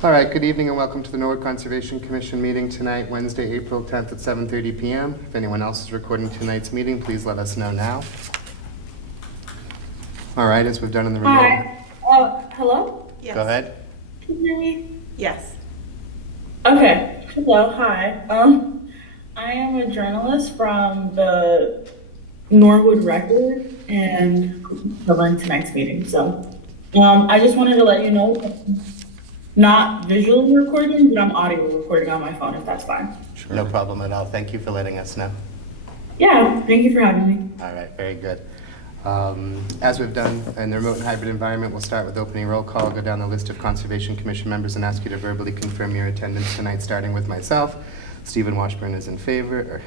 All right, good evening and welcome to the Norwood Conservation Commission meeting tonight, Wednesday, April 10th at 7:30 p.m. If anyone else is recording tonight's meeting, please let us know now. All right, as we've done in the remote. Hi. Hello? Yes. Go ahead. Can you hear me? Yes. Okay. Hello. Hi. I am a journalist from the Norwood Record and covering tonight's meeting. So, I just wanted to let you know, not visually recording, but I'm audio recording on my phone, if that's fine. Sure. No problem at all. Thank you for letting us know. Yeah. Thank you for having me. All right, very good. As we've done in the remote and hybrid environment, we'll start with opening roll call, go down the list of Conservation Commission members and ask you to verbally confirm your attendance tonight, starting with myself. Stephen Washburn is in favor.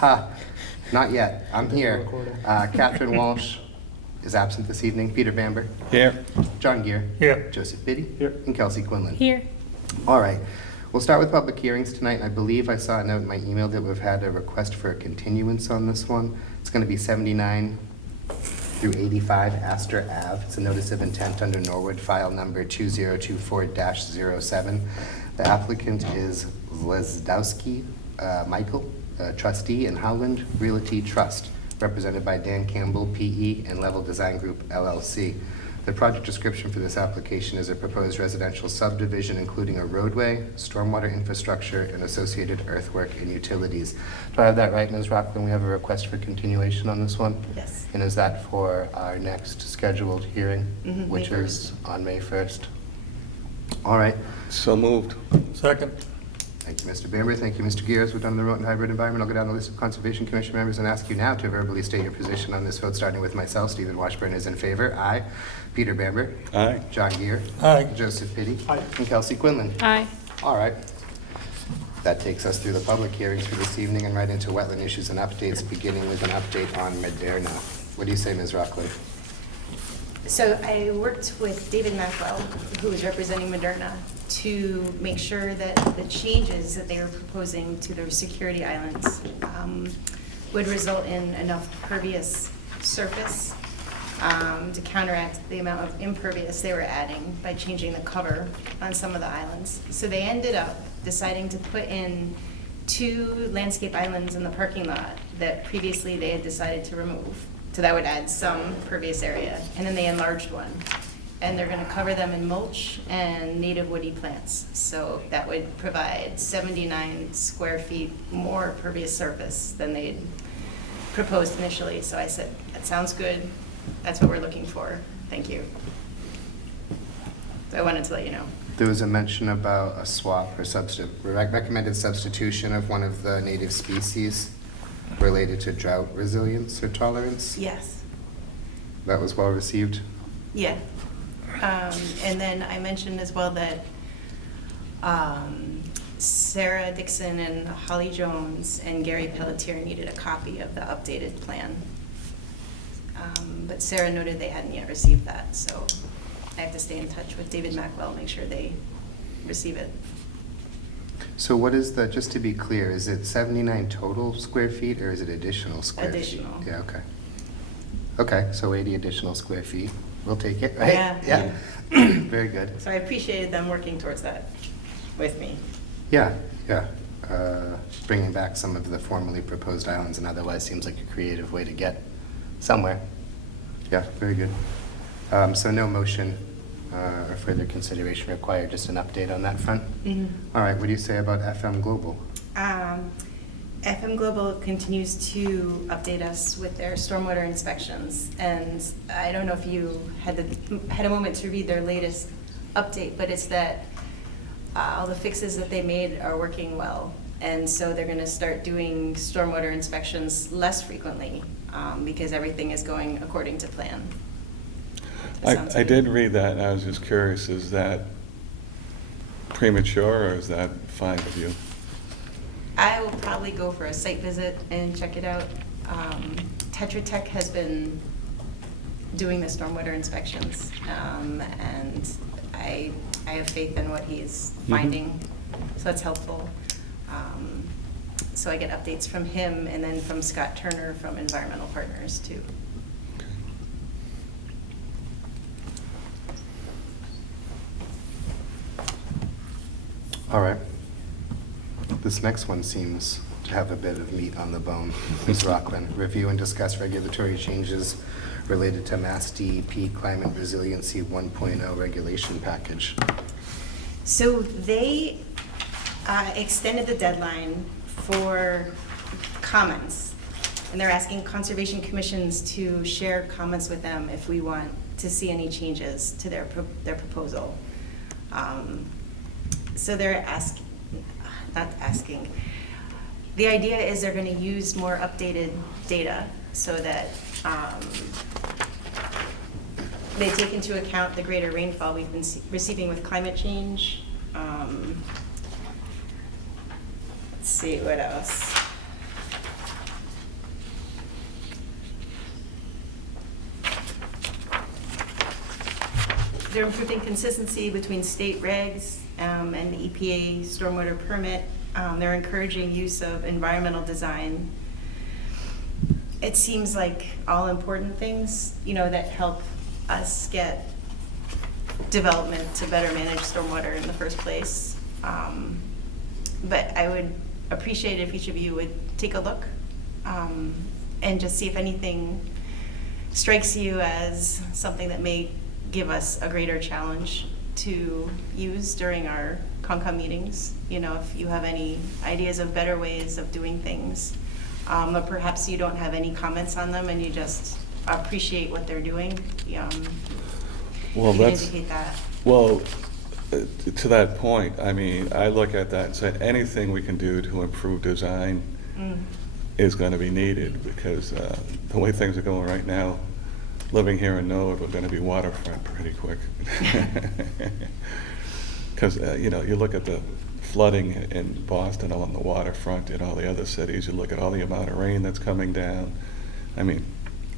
Ha, not yet. I'm here. Catherine Walsh is absent this evening. Peter Bamber. Here. John Gear. Here. Joseph Biddy. Here. And Kelsey Quinlan. Here. All right. We'll start with public hearings tonight. I believe I saw a note in my email that we've had a request for a continuance on this one. It's going to be 79 through 85 Astor Ave. It's a notice of intent under Norwood file number 2024-07. The applicant is Lesdowski Michael, trustee in Howland Realty Trust, represented by Dan Campbell, PE, and Level Design Group, LLC. The project description for this application is a proposed residential subdivision including a roadway, stormwater infrastructure, and associated earthwork and utilities. Do I have that right, Ms. Rockland? We have a request for continuation on this one? Yes. And is that for our next scheduled hearing, which May is on May 1st? All right. So moved. Second. Thank you, Mr. Bamber. Thank you, Mr. Gears. We've done the remote and hybrid environment. I'll go down the list of Conservation Commission members and ask you now to verbally state your position on this vote, starting with myself. Stephen Washburn is in favor. Aye. Peter Bamber. Aye. John Gear. Aye. Joseph Biddy. Aye. And Kelsey Quinlan. Aye. All right. That takes us through the public hearings for this evening and right into wetland issues and updates, beginning with an update on Moderna. What do you say, Ms. Rockland? So I worked with David Macwell, who is representing Moderna, to make sure that the changes that they were proposing to their security islands would result in enough pervious surface to counteract the amount of impervious they were adding by changing the cover on some of the islands. So they ended up deciding to put in 2 landscape islands in the parking lot that previously they had decided to remove. So that would add some pervious area. And then they enlarged one. And they're going to cover them in mulch and native woody plants. So that would provide 79 square feet more pervious surface than they'd proposed initially. So I said, that sounds good. That's what we're looking for. Thank you. So I wanted to let you know. There was a mention about a swap or recommended substitution of one of the native species related to drought resilience or tolerance. Yes. That was well received. Yeah. And then I mentioned as well that Sarah Dixon and Holly Jones and Gary Pelletier needed a copy of the updated plan. But Sarah noted they hadn't yet received that, so I have to stay in touch with David Macwell, make sure they receive it. So what is the, just to be clear, is it 79 total square feet or is it additional square Additional. feet? Yeah, okay. Okay, so 80 additional square feet. We'll take it, right? Yeah. Very good. So I appreciated them working towards that with me. Yeah, yeah. Bringing back some of the formerly proposed islands and otherwise seems like a creative way to get somewhere. Yeah, very good. So no motion or further consideration required, just an update on that front? All right, what do you say about FM Global? FM Global continues to update us with their stormwater inspections, and I don't know if you had a moment to read their latest update, but it's that all the fixes that they made are working well, and so they're going to start doing stormwater inspections less frequently because everything is going according to plan. I did read that, and I was just curious, is that premature, or is that fine with you? I will probably go for a site visit and check it out. Tetra Tech has been doing the stormwater inspections. And I have faith in what he's finding, so that's helpful. So I get updates from him and then from Scott Turner from Environmental Partners too. All right. This next one seems to have a bit of meat on the bone. Ms. Rockland, review and discuss regulatory changes related to Mass DEP Climate Resiliency 1.0 regulation package. So they extended the deadline for comments, and they're asking conservation commissions to share comments with them if we want to see any changes to their proposal. So they're the idea is they're going to use more updated data so that they take into account the greater rainfall we've been receiving with climate change. Let's see, what else? They're improving consistency between state regs and the EPA stormwater permit. They're encouraging use of environmental design. It seems like all important things, that help us get development to better manage stormwater in the first place. But I would appreciate it if each of you would take a look and just see if anything strikes you as something that may give us a greater challenge to use during our CONCOM meetings. If you have any ideas of better ways of doing things, or perhaps you don't have any comments on them and you just appreciate what they're doing, Well, you can that's, indicate that. well, to that point, I mean, I look at that and say, anything we can do to improve design is going to be needed, because the way things are going right now, living here in Norwood, we're going to be waterfront pretty quick. Because, you look at the flooding in Boston along the waterfront and all the other cities, you look at all the amount of rain that's coming down. I mean,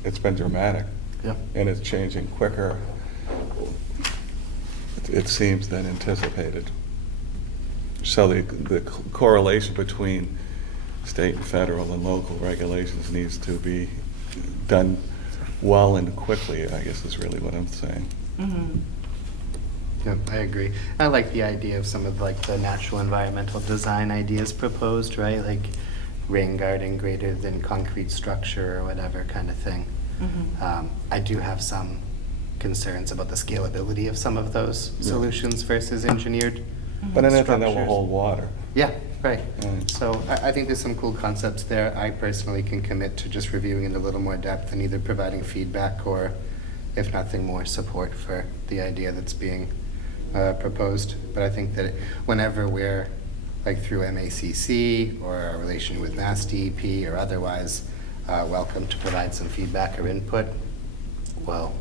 it's been dramatic. Yeah. And it's changing quicker, it seems, than anticipated. So the correlation between state and federal and local regulations needs to be done well and quickly, I guess is really what I'm saying. Mm-hmm. Yeah, I agree. I like the idea of some of the natural environmental design ideas proposed, right? Like rain garden greater than concrete structure or whatever kind of thing. Mm-hmm. I do have some concerns about the scalability of some of those solutions versus engineered But anything that will structures. hold water. Yeah, right. Right. So I think there's some cool concepts there. I personally can commit to just reviewing in a little more depth and either providing feedback or, if nothing more, support for the idea that's being proposed. But I think that whenever we're through MACC or our relation with Mass DEP or otherwise, welcome to provide some feedback or input. Well,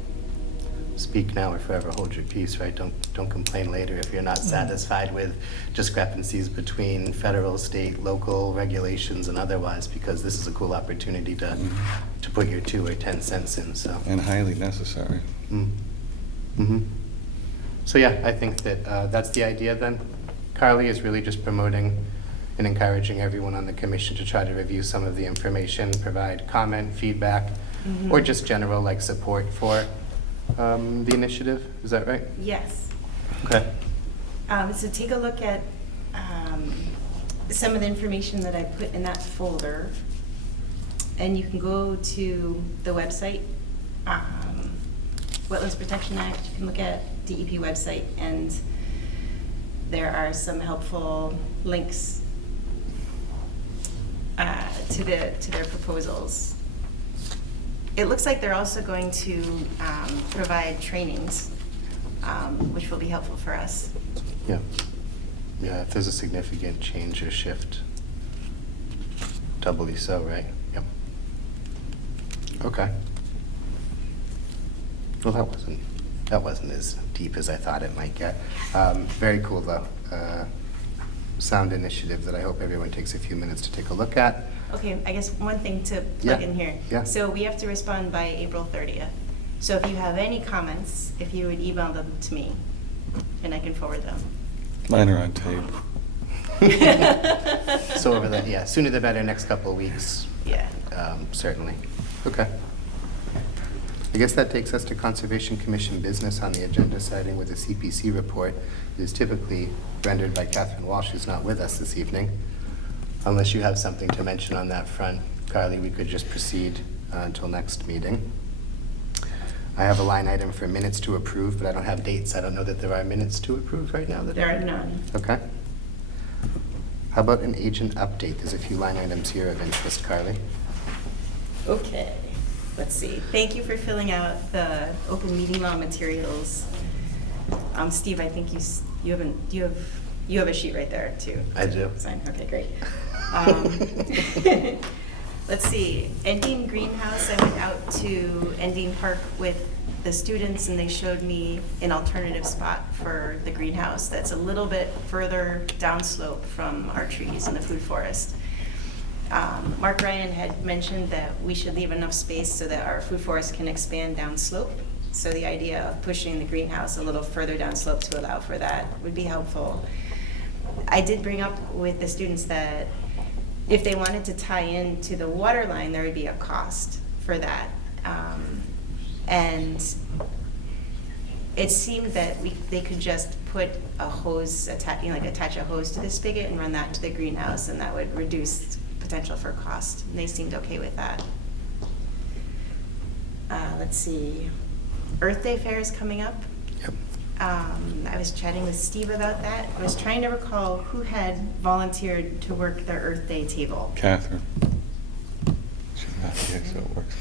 speak now or forever hold your peace, right? Don't complain later if you're not satisfied with discrepancies between federal, state, local regulations and otherwise, because this is a cool opportunity to put your 2 or 10 cents in, so. And highly necessary. Mm-hmm. So yeah, I think that that's the idea then. Carly is really just promoting and encouraging everyone on the commission to try to review some of the information, provide comment, feedback, or just general support for the initiative. Is that right? Yes. Okay. So take a look at some of the information that I put in that folder, and you can go to the website, Wetlands Protection Act. You can look at DEP website, and there are some helpful links to their proposals. It looks like they're also going to provide trainings, which will be helpful for us. Yeah. Yeah, if there's a significant change or shift, doubly so, right? Yep. Okay. Well, that wasn't as deep as I thought it might get. Very cool, though. Sound initiative that I hope everyone takes a few minutes to take a look at. Okay, I guess one thing to plug Yeah, in here. yeah. So we have to respond by April 30th. So if you have any comments, if you would email them to me, and I can forward them. Mine are on tape. So over the, yeah, sooner the better, next couple of weeks, Yeah. certainly. Okay. I guess that takes us to Conservation Commission business on the agenda, starting with the CPC report. It is typically rendered by Catherine Walsh, who's not with us this evening. Unless you have something to mention on that front, Carly, we could just proceed until next meeting. I have a line item for minutes to approve, but I don't have dates. I don't know that there are minutes to approve right now. There are none. Okay. How about an agent update? There's a few line items here of interest, Carly. Okay, let's see. Thank you for filling out the open meeting law materials. Steve, I think you have a sheet right there too. I do. Sign. Okay, great. Let's see, Endine Greenhouse, I went out to Endine Park with the students and they showed me an alternative spot for the greenhouse that's a little bit further downslope from our trees in the food forest. Mark Ryan had mentioned that we should leave enough space so that our food forest can expand downslope. So the idea of pushing the greenhouse a little further downslope to allow for that would be helpful. I did bring up with the students that if they wanted to tie in to the water line, there would be a cost for that. And it seemed that they could just put a hose, attach a hose to the spigot and run that to the greenhouse, and that would reduce potential for cost. And they seemed okay with that. Let's see, Earth Day Fair is coming up. Yep. I was chatting with Steve about that. I was trying to recall who had volunteered to work the Earth Day table. Catherine. She's not here, so it works.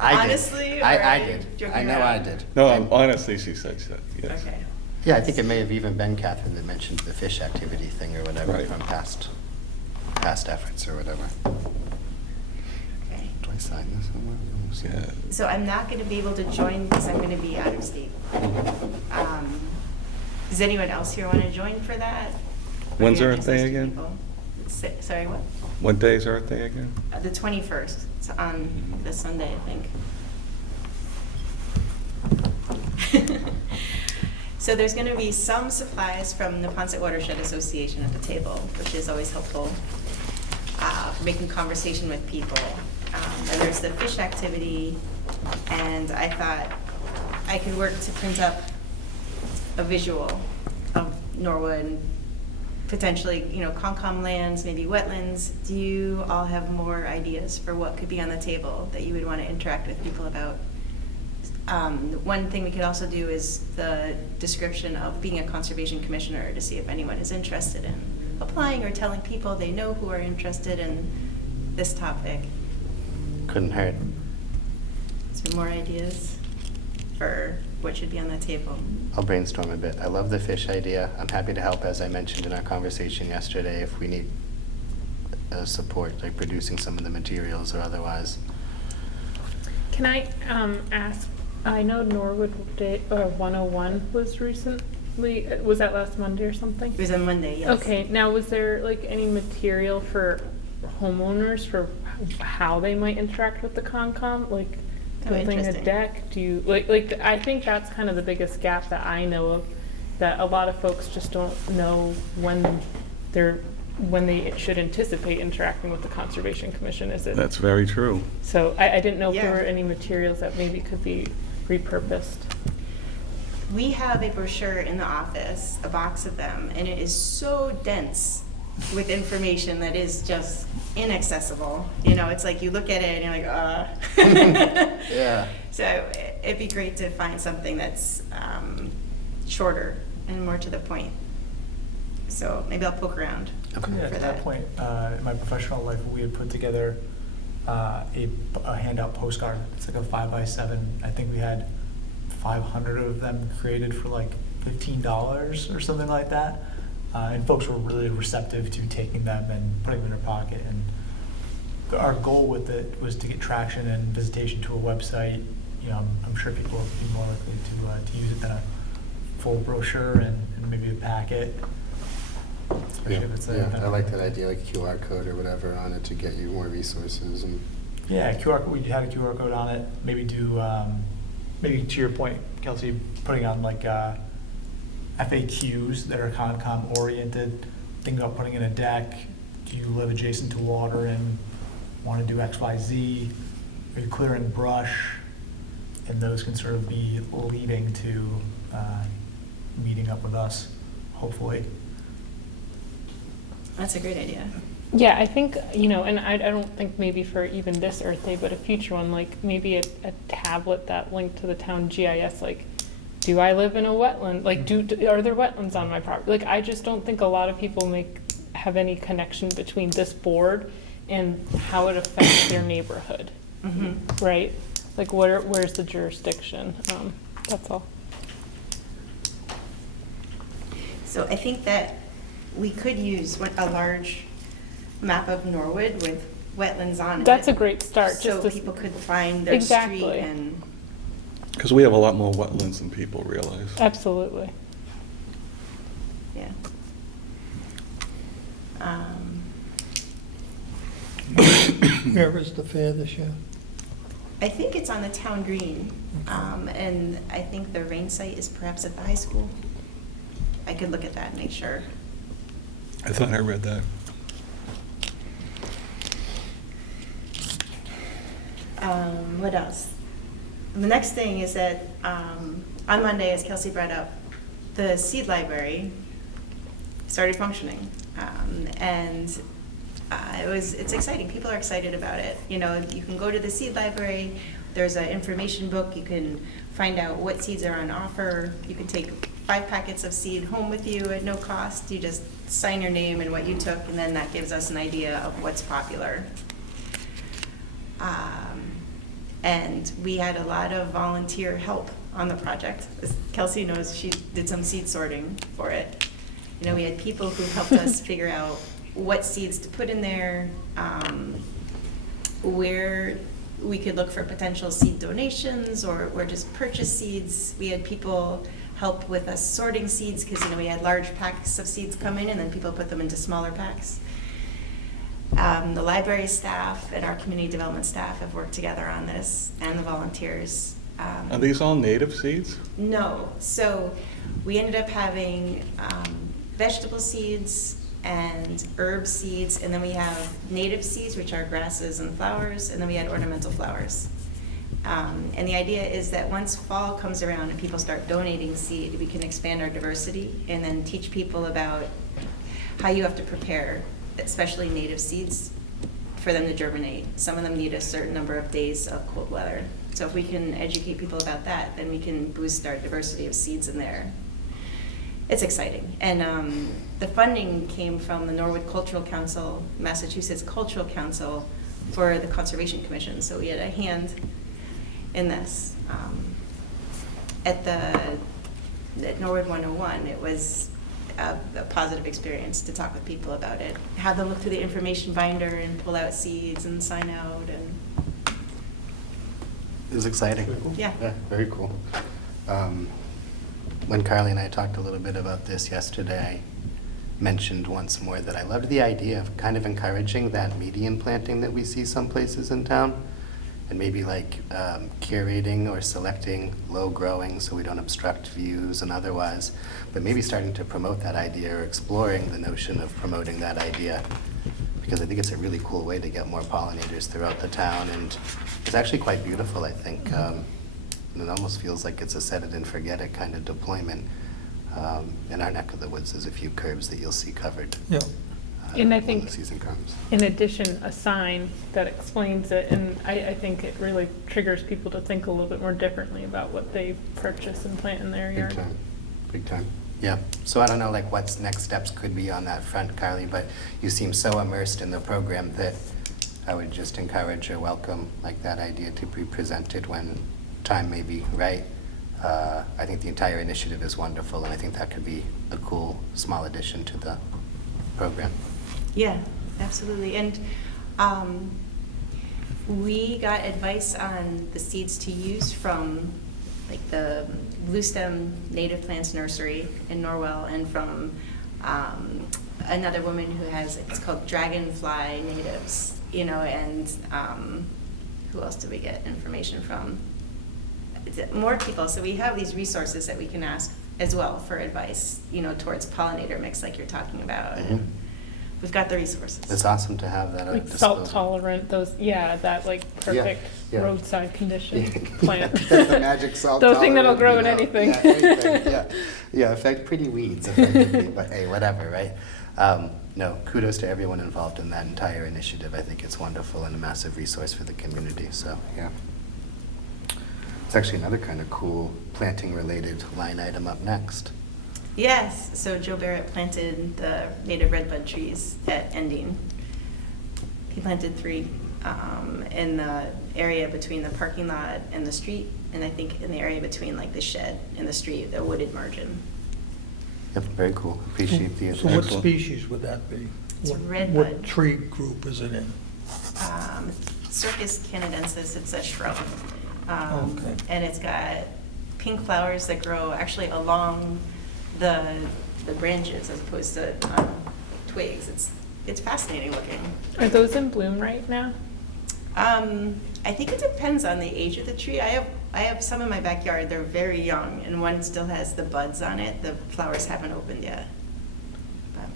I did. Honestly, or I are you did. joking I know I around? did. No, honestly, she said yes. Okay. Yeah, I think it may have even been Catherine that mentioned the fish activity thing or whatever Right. from past efforts or whatever. Okay. Do I sign this somewhere? Yeah. So I'm not going to be able to join because I'm going to be out of state. Does anyone else here want to join for that? Or When's do you have Earth Day access to again? people? Sorry, what? What day is Earth Day again? The 21st. It's on this Sunday, I think. So there's going to be some supplies from the Ponset Watershed Association at the table, which is always helpful for making conversation with people. And there's the fish activity, and I thought I could work to print up a visual of Norwood, potentially, Concom lands, maybe wetlands. Do you all have more ideas for what could be on the table that you would want to interact with people about? One thing we could also do is the description of being a conservation commissioner to see if anyone is interested in applying or telling people they know who are interested in this topic. Couldn't hurt. So more ideas for what should be on the table. I'll brainstorm a bit. I love the fish idea. I'm happy to help, as I mentioned in our conversation yesterday, if we need support, like producing some of the materials or otherwise. Can I ask, I know Norwood Day, 101 was recently, was that last Monday or something? It was on Monday, yes. Okay, now was there like any material for homeowners for how they might interact with the Concom? Like Oh, building a interesting. deck? Do you, I think that's kind of the biggest gap that I know of, that a lot of folks just don't know when they should anticipate interacting with the Conservation Commission. Is it? That's very true. So I didn't know if there Yeah. were any materials that maybe could be repurposed. We have a brochure in the office, a box of them, and it is so dense with information that is just inaccessible. It's like you look at it and you're like, Yeah. So it'd be great to find something that's shorter and more to the point. So maybe I'll poke around Okay. Yeah, for at that point, in my professional life, we had put together a handout postcard. It's like a 5x7. I think we had 500 of them created for like $15 or something like that. And folks were really receptive to taking them and putting them in their pocket. And our goal with it was to get traction and visitation to a website. I'm sure people would be more likely to use it than a full brochure and maybe a packet. Especially if it's Yeah, I like that idea, like QR code or whatever on it to get you more resources and. Yeah, we had a QR code on it. Maybe do maybe to your point, Kelsey, putting on like FAQs that are Concom oriented, think about putting in a deck. Do you live adjacent to water and want to do X, Y, Z? Are you clearing brush? And those can sort of be leading to meeting up with us, hopefully. That's a great idea. Yeah, I think, and I don't think maybe for even this Earth Day, but a future one, like maybe a tablet that linked to the town GIS, like, do I live in a wetland? Like, are there wetlands on my property? Like, I just don't think a lot of people have any connection between this board and how it affects their neighborhood, right? Like, where's the jurisdiction? That's all. So I think that we could use a large map of Norwood with wetlands on it. That's a great start. So just to- people could find their street Exactly. and, Because we have a lot more wetlands than people realize. Absolutely. yeah. Where is the fair this year? I think it's on the town green, and I think the rain site is perhaps at the high school. I could look at that and make sure. I thought I read that. What else? The next thing is that on Monday, as Kelsey brought up, the seed library started functioning, and it's exciting. People are excited about it. You can go to the seed library. There's an information book. You can find out what seeds are on offer. You can take 5 packets of seed home with you at no cost. You just sign your name and what you took, and then that gives us an idea of what's popular. And we had a lot of volunteer help on the project. As Kelsey knows, she did some seed sorting for it. We had people who helped us figure out what seeds to put in there, where we could look for potential seed donations or just purchase seeds. We had people help with us sorting seeds because we had large packs of seeds come in and then people put them into smaller packs. The library staff and our community development staff have worked together on this, and the volunteers. Are these all native seeds? No. So we ended up having vegetable seeds and herb seeds, and then we have native seeds, which are grasses and flowers, and then we had ornamental flowers. And the idea is that once fall comes around and people start donating seed, we can expand our diversity and then teach people about how you have to prepare, especially native seeds, for them to germinate. Some of them need a certain number of days of cold weather. So if we can educate people about that, then we can boost our diversity of seeds in there. It's exciting. And the funding came from the Norwood Cultural Council, Massachusetts Cultural Council, for the Conservation Commission. So we had a hand in this. At Norwood 101, it was a positive experience to talk with people about it. Have them look through the information binder and pull out seeds and sign out, and It was exciting. yeah. Very cool. When Carly and I talked a little bit about this yesterday, I mentioned once more that I loved the idea of kind of encouraging that median planting that we see some places in town, and maybe like curating or selecting low growing so we don't obstruct views and otherwise, but maybe starting to promote that idea or exploring the notion of promoting that idea, because I think it's a really cool way to get more pollinators throughout the town, and it's actually quite beautiful, I think. And it almost feels like it's a set it and forget it kind of deployment. In our neck of the woods, there's a few curbs that you'll see covered. Yeah. And I when think the season comes. in addition, a sign that explains it, and I think it really triggers people to think a little bit more differently about what they purchase and plant in their Big yard. time, big time. Yeah, so I don't know like what's next steps could be on that front, Carly, but you seem so immersed in the program that I would just encourage or welcome like that idea to be presented when time may be right. I think the entire initiative is wonderful, and I think that could be a cool, small addition to the program. Yeah, absolutely. And we got advice on the seeds to use from like the Blue Stem Native Plants Nursery in Norwell, and from another woman who has, it's called Dragonfly Natives, and who else did we get information from? more people, so we have these resources that we can ask as well for advice, towards pollinator mix like you're talking about. Mhm. And we've got the resources. It's awesome to have that at our Like disposal. salt tolerant, that like perfect yeah. roadside condition plant. The magic salt The thing that'll tolerant, grow you in know, anything. Yeah, anything, yeah. Yeah, affect pretty weeds effectively, but hey, whatever, right? No, kudos to everyone involved in that entire initiative. I think it's wonderful and a massive resource for the community, so, yeah. It's actually another kind of cool planting-related line item up next. Yes, so Joe Barrett planted the native redbud trees at Ending. He planted 3 in the area between the parking lot and the street, and I think in the area between like the shed and the street, the wooded margin. Yep, very cool. Appreciate the So what attention. species would that be? It's What- redbud. What tree group is it in? Circus canadensis, it's a shrub. Okay. And it's got pink flowers that grow actually along the branches as opposed to twigs. It's fascinating looking. Are those in bloom right now? I think it depends on the age of the tree. I have some in my backyard. They're very young, and one still has the buds on it. The flowers haven't opened yet. But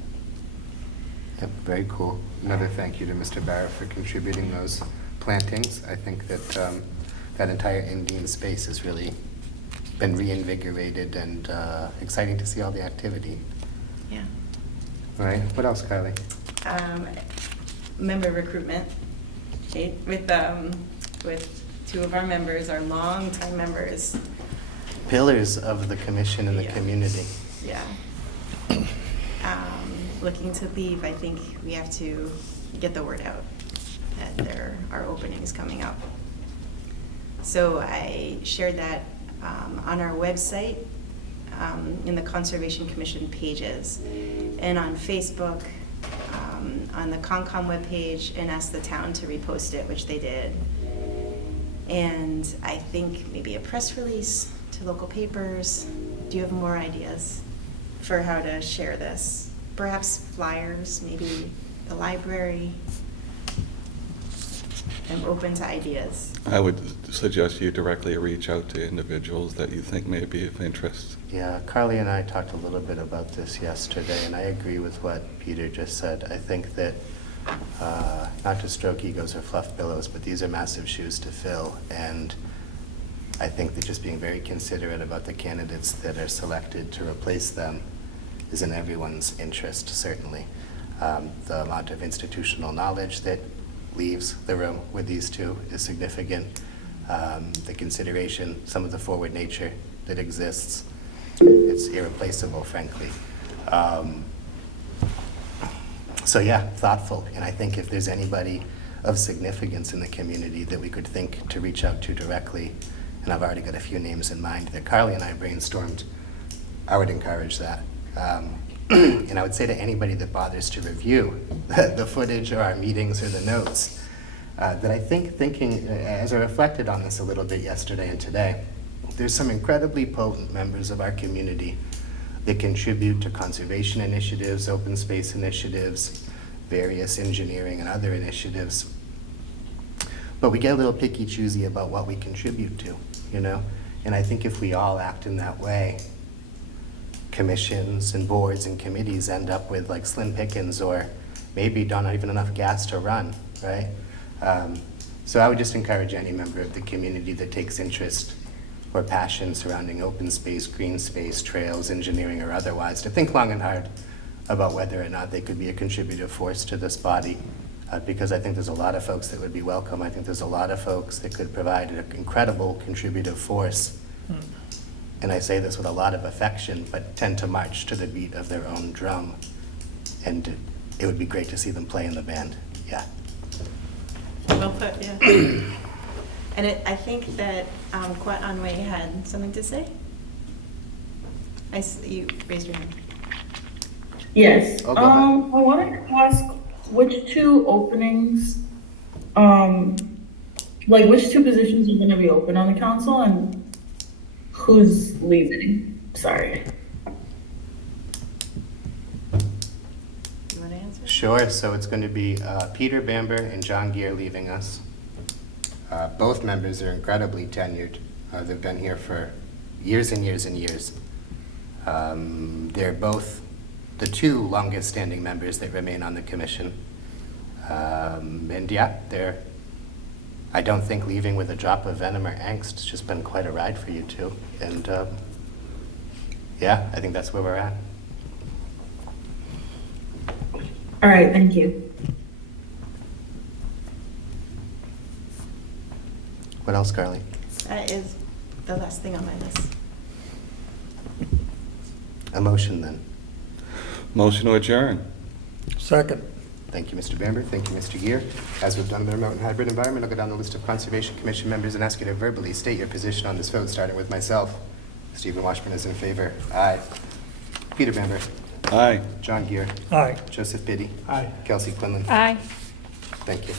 Yep, very cool. Another thank you to Mr. Barrett for contributing those plantings. I think that that entire Indian space has really been reinvigorated and exciting to see all the activity. yeah. All right, what else, Kylie? Member recruitment, okay, with 2 of our members, our longtime members. Pillars of the commission and the Yeah. community. Yeah. Looking to leave, I think we have to get the word out that there are openings coming up. So I shared that on our website, in the Conservation Commission pages, and on Facebook, on the Concom webpage, and asked the town to repost it, which they did. And I think maybe a press release to local papers. Do you have more ideas for how to share this? Perhaps flyers, maybe the library. I'm open to ideas. I would suggest you directly reach out to individuals that you think may be of interest. Yeah, Carly and I talked a little bit about this yesterday, and I agree with what Peter just said. I think that, not to stroke egos or fluff pillows, but these are massive shoes to fill, and I think that just being very considerate about the candidates that are selected to replace them is in everyone's interest, certainly. The amount of institutional knowledge that leaves the room with these 2 is significant. The consideration, some of the forward nature that exists, it's irreplaceable, frankly. So yeah, thoughtful. And I think if there's anybody of significance in the community that we could think to reach out to directly, and I've already got a few names in mind that Carly and I brainstormed, I would encourage that. And I would say to anybody that bothers to review the footage or our meetings or the notes, that I think thinking, as I reflected on this a little bit yesterday and today, there's some incredibly potent members of our community that contribute to conservation initiatives, open space initiatives, various engineering and other initiatives. But we get a little picky choosy about what we contribute to, you know? And I think if we all act in that way, commissions and boards and committees end up with like slim pickings or maybe not even enough gas to run, right? So I would just encourage any member of the community that takes interest or passion surrounding open space, green space, trails, engineering or otherwise, to think long and hard about whether or not they could be a contributive force to this body, because I think there's a lot of folks that would be welcome. I think there's a lot of folks that could provide an incredible contributive force. And I say this with a lot of affection, but tend to march to the beat of their own drum. And it would be great to see them play in the band, yeah. Well put, yeah. And I think that Kwat Anway had something to say. You raised your hand. Yes. Oh, go ahead. I wanted to ask which 2 openings, which 2 positions are going to be open on the council and who's leaving? Sorry. You want to answer? Sure, so it's going to be Peter Bamber and John Gear leaving us. Both members are incredibly tenured, They've been here for years and years and years. They're both the two longest-standing members that remain on the commission. And yeah, they're, I don't think leaving with a drop of venom or angst. It's just been quite a ride for you two. And yeah, I think that's where we're at. All right, thank you. What else, Carly? That is the last thing on my list. A motion then. Motion to adjourn. Second. Thank you, Mr. Bamber. Thank you, Mr. Gear. As we've done in the remote and hybrid environment, I'll go down the list of Conservation Commission members and ask you to verbally state your position on this vote, starting with myself. Stephen Washburn is in favor. Aye. Peter Bamber. Aye. John Gear. Aye. Joseph Biddy. Aye. Kelsey Quinlan. Aye. Thank you.